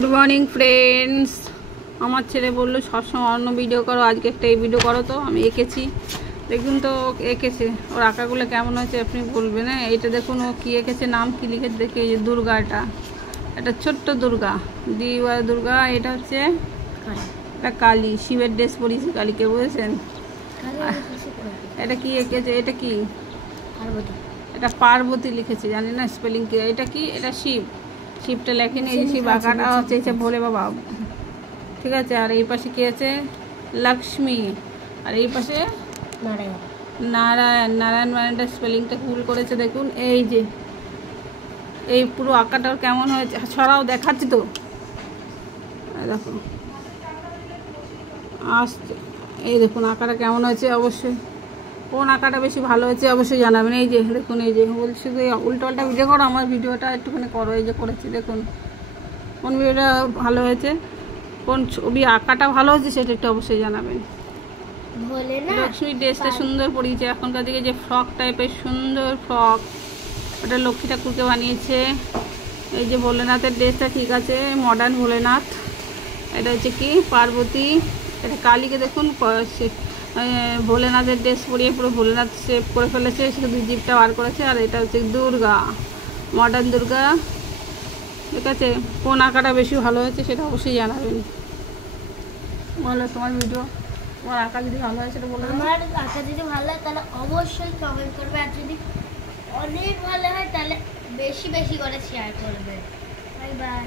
Good morning friends. আমার ছেলে বললো সবসময় অন্য ভিডিও করো, আজকে একটা এই ভিডিও করো। তো আমি এঁকেছি, দেখুন তো এঁকেছে। ওর আঁকাগুলো কেমন হয়েছে আপনি বলবেন। হ্যাঁ, এইটা দেখুন ও কী এঁকেছে, নাম কী লিখেছে দেখি। এই যে দুর্গা, এটা ছোট্ট দুর্গা, দুর্গা। এটা হচ্ছে এটা কালী, শিবের ড্রেস পরিয়েছে কালীকে, বুঝেছেন। এটা কি এঁকেছে, এটা কি এটা পার্বতী লিখেছে, জানি না স্পেলিং কি। এটা কি, এটা শিব, শিবটা লেখেনি। এই যে শিব আঁকাটা হচ্ছে ভোলে বাবা, ঠিক আছে। আর এই পাশে কি আছে, লক্ষ্মী। আর এই পাশে নারায়ণ। নারায়ণটা স্পেলিংটা ভুল করেছে দেখুন। এই যে এই পুরো আঁকাটা কেমন হয়েছে, ছড়াও দেখাচ্ছি তো, দেখো আসছে। এই দেখুন আঁকাটা কেমন হয়েছে, অবশ্যই কোন আঁকাটা বেশি ভালো হয়েছে অবশ্যই জানাবেন। এই যে দেখুন, এই যে বলছি উল্টো পাল্টা ভিডিও করো, আমার ভিডিওটা একটুখানি করো। এই যে করেছি দেখুন, কোন ভিডিওটা ভালো হয়েছে, কোন ছবি আঁকাটা ভালো হয়েছে সেটা একটু অবশ্যই জানাবেন। লক্ষ্মী ড্রেসটা সুন্দর পরিয়েছে, এখনকার দিকে যে ফ্রক টাইপের সুন্দর ফ্রক, ওটা লক্ষ্মী ঠাকুরকে বানিয়েছে। এই যে ভোলেনাথের ড্রেসটা ঠিক আছে, মডার্ন ভোলেনাথ। এটা হচ্ছে কি পার্বতী। এটা কালীকে দেখুন, ভোলেনাথের ড্রেস পরিয়ে পুরো ভোলেনাথ শেপ করে ফেলেছে, শুধু জিভটা বার করেছে। আর এটা হচ্ছে দুর্গা, মডার্ন দুর্গা, ঠিক আছে। কোন আঁকাটা বেশি ভালো হয়েছে সেটা অবশ্যই জানাবেন। বলো তোমার ভিডিও, তোমার আঁকা যদি ভালো হয় সেটা বলো। আমার আঁকা যদি ভালো হয় তাহলে অবশ্যই কমেন্ট করবে, আর যদি অনেক ভালো হয় তাহলে বেশি বেশি করে শেয়ার করবে। Bye bye.